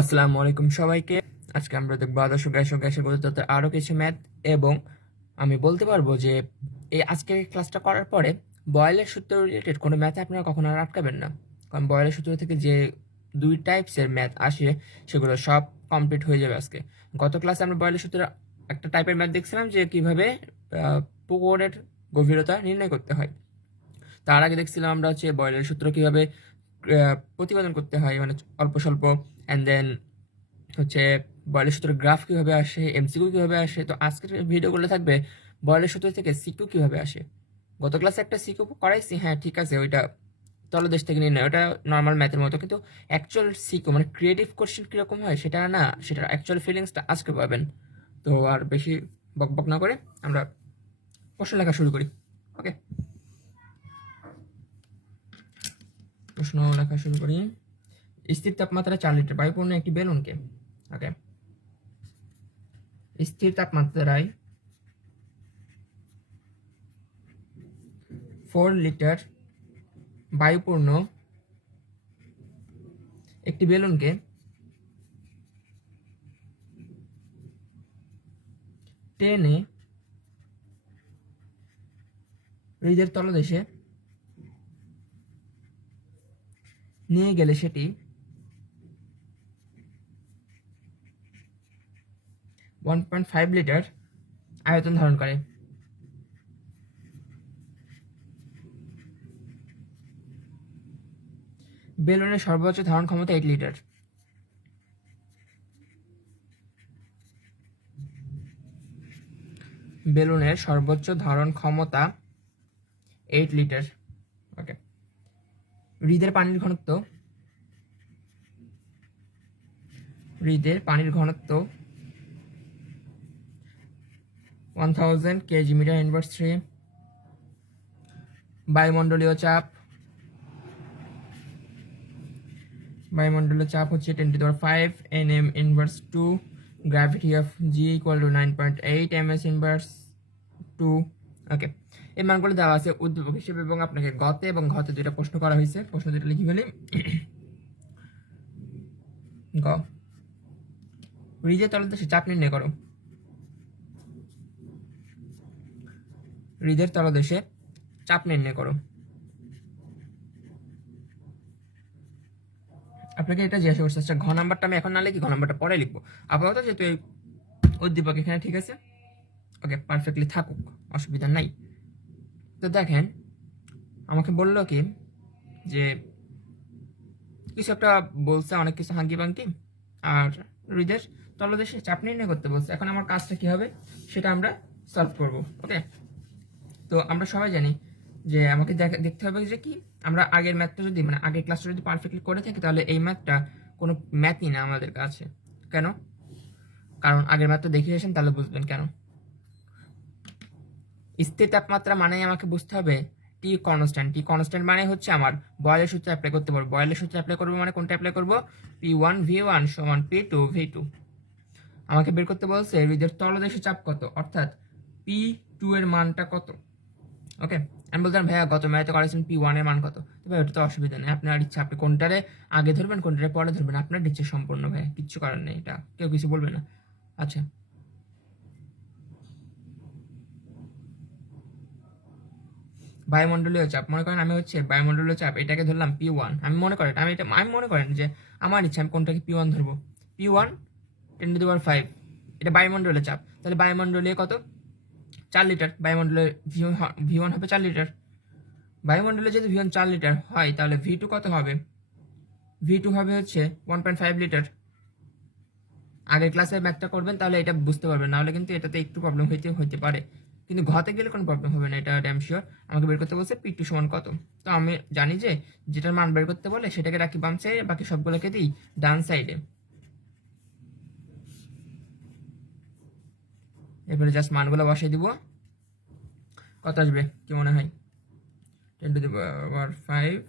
আসসালামু আলাইকুম সবাইকে। আজকে আমরা দেখবো আদর্শ গ্যাসের গতিতত্ত্বের আরো কিছু ম্যাথ। এবং আমি বলতে পারবো যে এই আজকের ক্লাসটা করার পরে বয়েলের সূত্র রিলেটেড কোনো ম্যাথে আপনারা কখনো আর আটকাবেন না, কারণ বয়েলের সূত্র থেকে যে দুই টাইপসের ম্যাথ আসে সেগুলো সব কমপ্লিট হয়ে যাবে আজকে। গত ক্লাসে আমরা বয়েলের সূত্রের একটা টাইপের ম্যাথ দেখছিলাম যে কিভাবে পুকুরের গভীরতা নির্ণয় করতে হয়। তার আগে দেখছিলাম আমরা হচ্ছে বয়েলের সূত্র কিভাবে প্রতিপাদন করতে হয়, মানে অল্প স্বল্প। অ্যান্ড দেন হচ্ছে বয়েলের সূত্রের গ্রাফ কিভাবে আসে, এমসিকিউ কিভাবে আসে। তো আজকের ভিডিওগুলো থাকবে বয়েলের সূত্র থেকে সিকিউ কিভাবে আসে। গত ক্লাসে একটা সিকিউ করাইছি, হ্যাঁ ঠিক আছে, ওইটা তলদেশ থেকে নির্ণয়, ওটা নর্মাল ম্যাথের মতো, কিন্তু অ্যাকচুয়াল সিকিউ মানে ক্রিয়েটিভ কোশ্চেন কীরকম হয় সেটা না, সেটার অ্যাকচুয়াল ফিলিংসটা আজকে পাবেন। তো আর বেশি বকবক না করে আমরা প্রশ্ন লেখা শুরু করি। ওকে, প্রশ্ন লেখা শুরু করি। স্থির তাপমাত্রায় 4 লিটার বায়ুপূর্ণ একটি বেলুনকে, ওকে, স্থির তাপমাত্রায় 4 লিটার বায়ুপূর্ণ একটি বেলুনকে টেনে হৃদের তলদেশে নিয়ে গেলে সেটি 1.5 লিটার আয়তন ধারণ করে। বেলুনের সর্বোচ্চ ধারণ ক্ষমতা 8 লিটার। বেলুনের সর্বোচ্চ ধারণ ক্ষমতা 8 লিটার। ওকে, হৃদের পানির ঘনত্ব, হৃদের পানির ঘনত্ব 1000 কেজি মিটার ইনভার্স 3। বায়ুমণ্ডলীয় চাপ, বায়ুমণ্ডলীয় চাপ হচ্ছে 10⁵ nm inverse 2। Gravity of G equal to 9.8 ms inverse 2। ওকে, এই মানগুলো দেওয়া আছে উদ্দীপক হিসেবে, এবং আপনাকে গতে এবং ঘতে দুইটা প্রশ্ন করা হয়েছে। প্রশ্ন দুটো লিখে ফেলি। গ, হৃদের তলদেশে চাপ নির্ণয় করো। হৃদের তলদেশে চাপ নির্ণয় করো। আপনাকে এটা জিজ্ঞাসা করছে। আচ্ছা, ঘ নাম্বারটা আমি এখন না লিখি, ঘ নাম্বারটা পরে লিখবো আপাতত, যেহেতু এই উদ্দীপক এখানে ঠিক আছে। ওকে, পারফেক্টলি থাকুক, অসুবিধা নাই। তো দেখেন, আমাকে বললো কি যে কিছু একটা বলছে, অনেক কিছু হাঙ্কি পাঙ্কি, আর হৃদের তলদেশে চাপ নির্ণয় করতে বলছে। এখন আমার কাজটা কি হবে সেটা আমরা সলভ করব। ওকে, তো আমরা সবাই জানি যে আমাকে দেখতে হবে যে কি, আমরা আগের ম্যাথটা যদি, মানে আগের ক্লাসটা যদি পারফেক্টলি করে থাকি, তাহলে এই ম্যাথটা কোনো ম্যাথই না আমাদের কাছে। কেন? কারণ আগের ম্যাথটা দেখে এসেছেন, তাহলে বুঝবেন কেন। স্থির তাপমাত্রা মানেই আমাকে বুঝতে হবে টি কনস্ট্যান্ট। টি কনস্ট্যান্ট মানে হচ্ছে আমার বয়েলের সূত্র অ্যাপ্লাই করতে পারবো। বয়েলের সূত্র অ্যাপ্লাই করবো মানে কোনটা অ্যাপ্লাই করবো? P1V1 সমান P2V2। আমাকে বের করতে বলছে হৃদের তলদেশে চাপ কত, অর্থাৎ P2 এর মানটা কত। ওকে, আমি বলতাম ভাইয়া গত ম্যাথে করেছেন P1 এর মান কত, তো ভাই ওটা তো অসুবিধা নেই, আপনার ইচ্ছা, আপনি কোনটারে আগে ধরবেন কোনটারে পরে ধরবেন, আপনার ইচ্ছে সম্পূর্ণ ভাইয়া, কিচ্ছু করার নেই, এটা কেউ কিছু বলবে না। আচ্ছা, বায়ুমণ্ডলীয় চাপ, মনে করেন আমি হচ্ছে বায়ুমণ্ডলীয় চাপ এটাকে ধরলাম P1। আমি মনে করেন আমি মনে করেন যে আমার ইচ্ছা আমি কোনটাকে P1 ধরবো। P1 10⁵, এটা বায়ুমণ্ডলীয় চাপ, তাহলে বায়ুমণ্ডলীয় কত? 4 লিটার। বায়ুমণ্ডলের V1 হবে 4 লিটার। বায়ুমণ্ডলে যদি V1 4 লিটার হয়, তাহলে V2 কত হবে? V2 হবে হচ্ছে 1.5 লিটার। আগের ক্লাসে ম্যাথটা করবেন, তাহলে এটা বুঝতে পারবেন, নাহলে কিন্তু এটাতে একটু প্রবলেম হইতে পারে। কিন্তু ঘতে গেলে কোনো প্রবলেম হবে না, এটা ড্যাম শিওর। আমাকে বের করতে বলছে P2 সমান কত। তো আমি জানি যে যেটার মান বের করতে বলে সেটাকে রাখি বাম সাইডে, বাকি সবগুলোকে দিই ডান সাইডে। এরপরে জাস্ট মানগুলো বসাই দিব। কত আসবে কি মনে হয়? 10⁵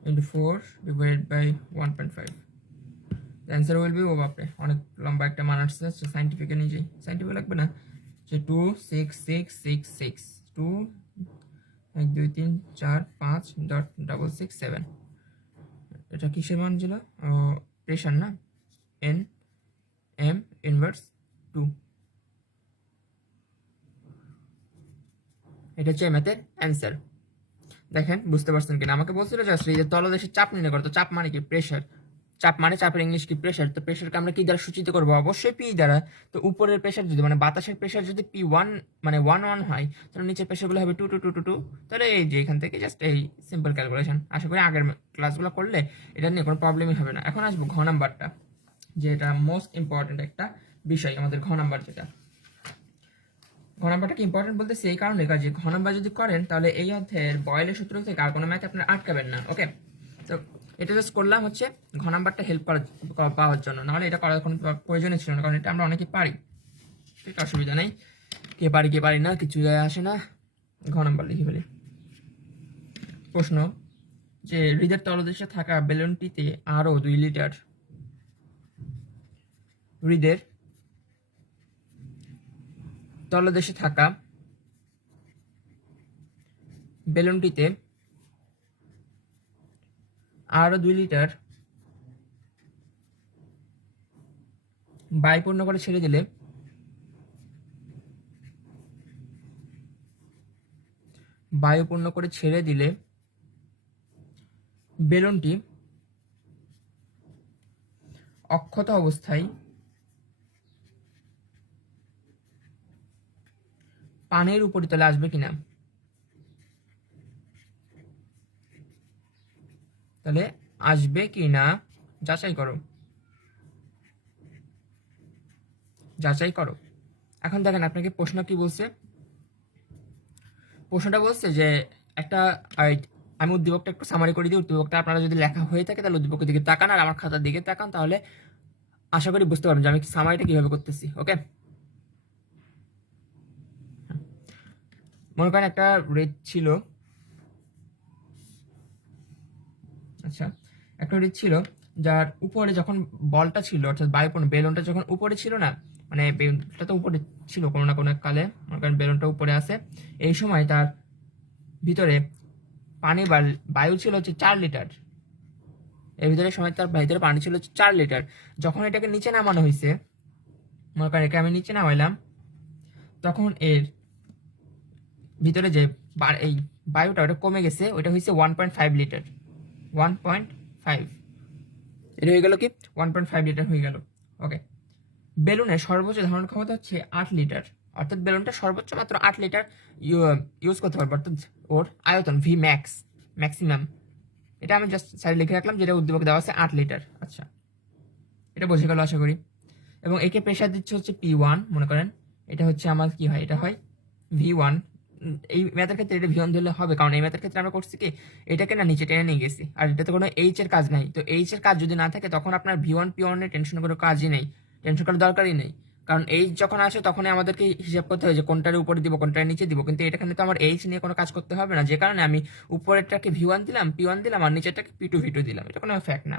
into 4 divided by 1.5. The answer will be, ও বাপরে অনেক লম্বা একটা মান আসছে, সাইন্টিফিকে নিয়ে যাই। সাইন্টিফিক লাগবে না, যে 26666 2 1 2 3 4 5.667 এটা কিসের মান ছিল? প্রেশার না, এন এম ইনভার্স 2। এটা হচ্ছে ম্যাথের অ্যান্সার। দেখেন বুঝতে পারছেন কিনা? আমাকে বলছিল জাস্ট এই যে তলদেশের চাপ নির্ণয় করো। তো চাপ মানে কি? প্রেশার। চাপ মানে চাপের ইংলিশ কি? প্রেশার। তো প্রেশারকে আমরা কি দ্বারা সূচিত করবো? অবশ্যই পি দ্বারা। তো উপরের প্রেশার যদি মানে বাতাসের প্রেশার যদি P1 মানে 1 হয়, তাহলে নিচের প্রেশারগুলো হবে 2 তাহলে এই যে এখান থেকে জাস্ট এই সিম্পল ক্যালকুলেশন। আশা করি আগের ক্লাসগুলো করলে এটা নিয়ে কোনো প্রবলেমই হবে না। এখন আসবো ঘ নাম্বারটা, যে এটা মোস্ট ইম্পর্টেন্ট একটা বিষয় আমাদের ঘ নাম্বার। যেটা ঘ নাম্বারটা কি ইম্পর্টেন্ট বলতে সেই কারণে, কাজে ঘ নাম্বার যদি করেন তাহলে এই অধ্যায়ের বয়েলের সূত্র থেকে আর কোনো ম্যাথ আপনার আটকাবেন না। ওকে, তো এটা জাস্ট করলাম হচ্ছে ঘ নাম্বারটা হেল্প পাওয়ার জন্য, নাহলে এটা করার কোনো প্রয়োজনই ছিল না, কারণ এটা আমরা অনেকেই পারি। ঠিক, অসুবিধা নেই, কে পারি না কিছু যায় আসে না। ঘ নাম্বার লিখে ফেলি। প্রশ্ন যে হৃদের তলদেশে থাকা বেলুনটিতে আরো 2 লিটার হৃদের তলদেশে থাকা বেলুনটিতে আরো 2 লিটার বায়ু পূর্ণ করে ছেড়ে দিলে বেলুনটি অক্ষত অবস্থায় পানির উপরিতলে আসবে কিনা। তাহলে আসবে কিনা যাচাই করো। এখন দেখেন আপনাকে প্রশ্ন কি বলছে। প্রশ্নটা বলছে যে একটা আমি উদ্দীপকটা একটু সামারি করে দিই। উদ্দীপকটা আপনারা যদি লেখা হয়ে থাকে তাহলে উদ্দীপকের দিকে তাকান, আর আমার খাতার দিকে তাকান, তাহলে আশা করি বুঝতে পারবেন যে আমি সামারিটা কিভাবে করতেছি। ওকে, মনে করেন একটা হৃদ ছিল। আচ্ছা, একটা হৃদ ছিল যার উপরে যখন বলটা ছিল, অর্থাৎ বায়ুপূর্ণ বেলুনটা যখন উপরে ছিল না, মানে বেলুনটা তো উপরে ছিল কোনো না কোনো কালে, মনে করেন বেলুনটা উপরে আছে, এই সময় তার ভিতরে পানি বা বায়ু ছিল হচ্ছে 4 লিটার। এর ভিতরে সময় তার ভিতরে পানি ছিল 4 লিটার। যখন এটাকে নিচে নামানো হয়েছে, মনে করেন একে আমি নিচে নামাইলাম, তখন এর ভিতরে যে এই বায়ুটা ওটা কমে গেছে, ওটা হয়েছে 1.5 লিটার। 1.5 এটা হয়ে গেল কি 1.5 লিটার হয়ে গেল। ওকে, বেলুনের সর্বোচ্চ ধারণ ক্ষমতা হচ্ছে 8 লিটার, অর্থাৎ বেলুনটা সর্বোচ্চ মাত্র 8 লিটার ইউজ করতে পারবো, অর্থাৎ ওর আয়তন ভি ম্যাক্সিমাম। এটা আমি জাস্ট সাইড লিখে রাখলাম, যেটা উদ্দীপক দেওয়া আছে 8 লিটার। আচ্ছা, এটা বোঝা গেল আশা করি। এবং একে প্রেশার দিচ্ছে হচ্ছে P1, মনে করেন এটা হচ্ছে আমার কি হয়, এটা হয় V1। এই ম্যাথের ক্ষেত্রে এটা V1 ধরলে হবে, কারণ এই ম্যাথের ক্ষেত্রে আমরা করছি কি এটাকে না নিচে টেনে নিয়ে গেছি, আর এটাতে কোনো এইচ এর কাজ নাই। তো এইচ এর কাজ যদি না থাকে তখন আপনার V1 P1 এর টেনশন করার কাজই নেই, টেনশন করার দরকারই নেই। কারণ এইচ যখন আসে তখনই আমাদেরকে হিসাব করতে হয় যে কোনটার উপরে দিব কোনটার নিচে দিব, কিন্তু এটাখানে তো আমার এইচ নিয়ে কোনো কাজ করতে হবে না, যে কারণে আমি উপরেরটাকে V1 দিলাম, P1 দিলাম, আর নিচেরটাকে P2 V2 দিলাম। এটা কোনো ফ্যাক্ট না।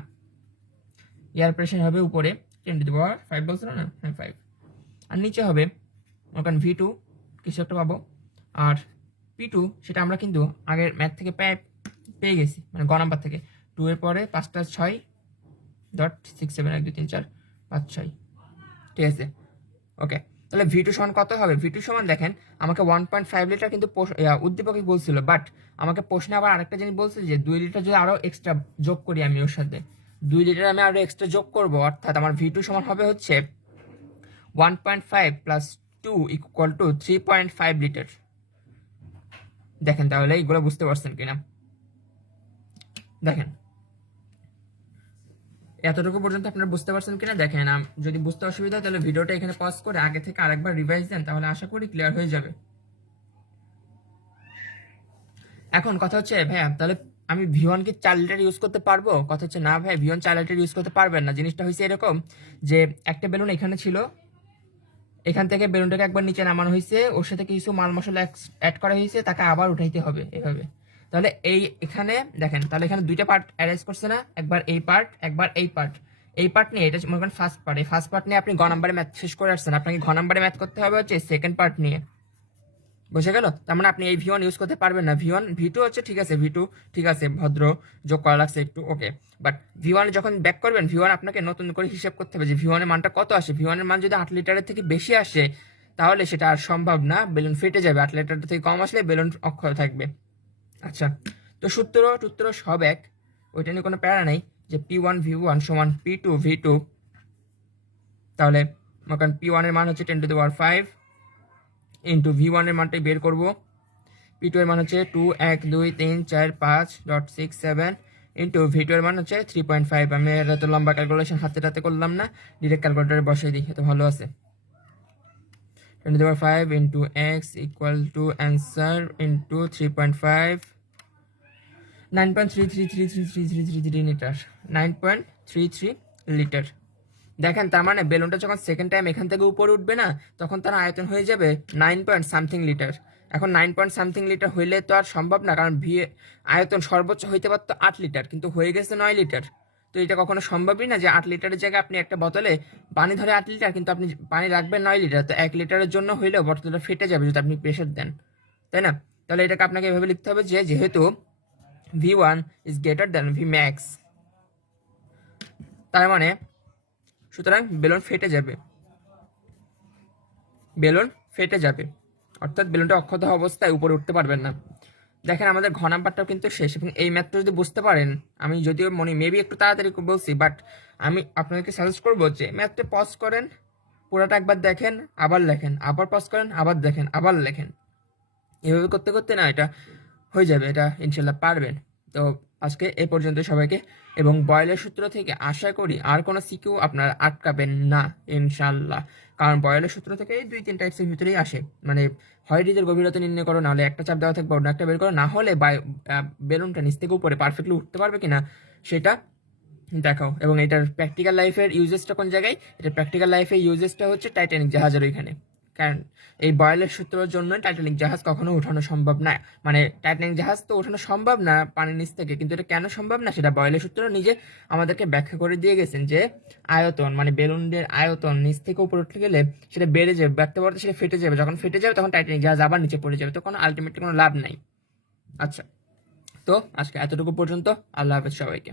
এয়ার প্রেশার হবে উপরে 10⁵ বলছিল না, হ্যাঁ 5, আর নিচে হবে মনে করেন V2 কিছু একটা পাবো, আর P2 সেটা আমরা কিন্তু আগের ম্যাথ থেকে পেয়ে গেছি, মানে গ নাম্বার থেকে। 2 এর পরে 5টা 6.67 1 2 3 4 5 6, ঠিক আছে। ওকে, তাহলে V2 সমান কত হবে? V2 সমান দেখেন আমাকে 1.5 লিটার কিন্তু উদ্দীপকে বলছিল, বাট আমাকে প্রশ্নে আবার আরেকটা জিনিস বলছে যে 2 লিটার যদি আরো এক্সট্রা যোগ করি আমি ওর সাথে, 2 লিটার আমি আরো এক্সট্রা যোগ করব, অর্থাৎ আমার V2 সমান হবে হচ্ছে 1.5 প্লাস 2 ইকুয়াল টু 3.5 লিটার। দেখেন তাহলে এইগুলো বুঝতে পারছেন কিনা। দেখেন এতটুকু পর্যন্ত আপনারা বুঝতে পারছেন কিনা দেখেন। যদি বুঝতে অসুবিধা হয় তাহলে ভিডিওটা এখানে পজ করে আগে থেকে আরেকবার রিভাইজ দেন, তাহলে আশা করি ক্লিয়ার হয়ে যাবে। এখন কথা হচ্ছে ভাইয়া তাহলে আমি V1 কি 4 লিটার ইউজ করতে পারবো? কথা হচ্ছে না ভাই, V1 4 লিটার ইউজ করতে পারবেন না। জিনিসটা হয়েছে এরকম যে একটা বেলুন এখানে ছিল, এখান থেকে বেলুনটাকে একবার নিচে নামানো হয়েছে, ওর সাথে কিছু মাল মশলা অ্যাড করা হয়েছে, তাকে আবার উঠাইতে হবে এভাবে। তাহলে এখানে দেখেন, তাহলে এখানে দুইটা পার্ট অ্যারেঞ্জ করছে না, একবার এই পার্ট একবার এই পার্ট। এই পার্ট নিয়ে এটা মনে করেন ফার্স্ট পার্ট, এই ফার্স্ট পার্ট নিয়ে আপনি গ নাম্বারে ম্যাথ শেষ করে আসছেন, আপনাকে ঘ নাম্বারে ম্যাথ করতে হবে হচ্ছে সেকেন্ড পার্ট নিয়ে। বোঝা গেল? তার মানে আপনি এই V1 ইউজ করতে পারবেন না। V1 V2 হচ্ছে ঠিক আছে, V2 ঠিক আছে, ভদ্র যোগ করা লাগছে একটু, ওকে। বাট V1 যখন ব্যাক করবেন, V1 আপনাকে নতুন করে হিসাব করতে হবে যে V1 এর মানটা কত আসে। V1 এর মান যদি 8 লিটারের থেকে বেশি আসে তাহলে সেটা আর সম্ভব না, বেলুন ফেটে যাবে। 8 লিটার থেকে কম আসলে বেলুন অক্ষত থাকবে। আচ্ছা, তো সূত্র সব এক, ওইটা নিয়ে কোনো প্যারা নেই যে P1 V1 সমান P2 V2। তাহলে মনে P1 এর মান হচ্ছে 10⁵ ইন্টু V1 এর মানটাই বের করব। P2 এর মান হচ্ছে 2 1 2 3 4 5.67 ইন্টু V2 এর মান হচ্ছে 3.5। আমি এত লম্বা ক্যালকুলেশন হাতে করলাম না, ডিরেক্ট ক্যালকুলেটারে বসাই দিই, এত ভালো আছে। 10⁵ into x equal to answer into 3.5, 9.33333333 litre, 9.33 litre. দেখেন, তার মানে বেলুনটা যখন সেকেন্ড টাইম এখান থেকে উপরে উঠবে না, তখন তার আয়তন হয়ে যাবে 9 পয়েন্ট সামথিং লিটার। এখন 9 পয়েন্ট সামথিং লিটার হইলে তো আর সম্ভব না, কারণ আয়তন সর্বোচ্চ হইতে পারতো 8 লিটার, কিন্তু হয়ে গেছে 9 লিটার। তো এটা কখনো সম্ভবই না যে 8 লিটারের জায়গায় আপনি একটা বোতলে পানি ধরে 8 লিটার, কিন্তু আপনি পানি রাখবেন 9 লিটার। তো 1 লিটারের জন্য হইলেও বোতলটা ফেটে যাবে যদি আপনি প্রেশার দেন, তাই না? তাহলে এটাকে আপনাকে এভাবে লিখতে হবে যে যেহেতু V1 is greater than Vmax, তার মানে সুতরাং বেলুন ফেটে যাবে, অর্থাৎ বেলুনটা অক্ষত অবস্থায় উপরে উঠতে পারবেন না। দেখেন, আমাদের ঘ নাম্বারটাও কিন্তু শেষ, এবং এই ম্যাথটা যদি বুঝতে পারেন, আমি যদিও মেবি একটু তাড়াতাড়ি বলছি, বাট আমি আপনাদেরকে সাজেস্ট করবো যে ম্যাথটা পজ করেন, পুরোটা একবার দেখেন, আবার লেখেন, আবার পজ করেন, আবার দেখেন, আবার লেখেন। এভাবে করতে করতে না এটা হয়ে যাবে, এটা ইনশাল্লাহ পারবেন। তো আজকে এই পর্যন্ত সবাইকে, এবং বয়েলের সূত্র থেকে আশা করি আর কোনো সিকিউ আপনারা আটকাবেন না ইনশাল্লাহ, কারণ বয়েলের সূত্র থেকে এই 2-3 টাইপসের ভিতরেই আসে। মানে হয় রিজের গভীরতা নির্ণয় করো, নাহলে একটা চাপ দেওয়া থাকবে অন্য একটা বের করো, না হলে বেলুনটা নিচ থেকে উপরে পারফেক্টলি উঠতে পারবে কিনা সেটা দেখাও। এবং এটার প্র্যাকটিক্যাল লাইফের ইউজেসটা কোন জায়গায়? এটার প্র্যাকটিক্যাল লাইফের ইউজেসটা হচ্ছে টাইটানিক জাহাজের ওইখানে, কারণ এই বয়েলের সূত্রের জন্য টাইটানিক জাহাজ কখনো উঠানো সম্ভব না। মানে টাইটানিক জাহাজ তো ওঠানো সম্ভব না পানির নিচ থেকে, কিন্তু এটা কেন সম্ভব না সেটা বয়েলের সূত্র নিজে আমাদেরকে ব্যাখ্যা করে দিয়ে গেছেন যে আয়তন, মানে বেলুনের আয়তন নিচ থেকে উপরে উঠে গেলে সেটা বেড়ে যাবে, বাড়তে বাড়তে সেটা ফেটে যাবে, যখন ফেটে যাবে তখন টাইটানিক জাহাজ আবার নিচে পড়ে যাবে, তো কোনো আলটিমেটলি কোনো লাভ নাই। আচ্ছা, তো আজকে এতটুকু পর্যন্ত। আল্লাহ হাফেজ সবাইকে।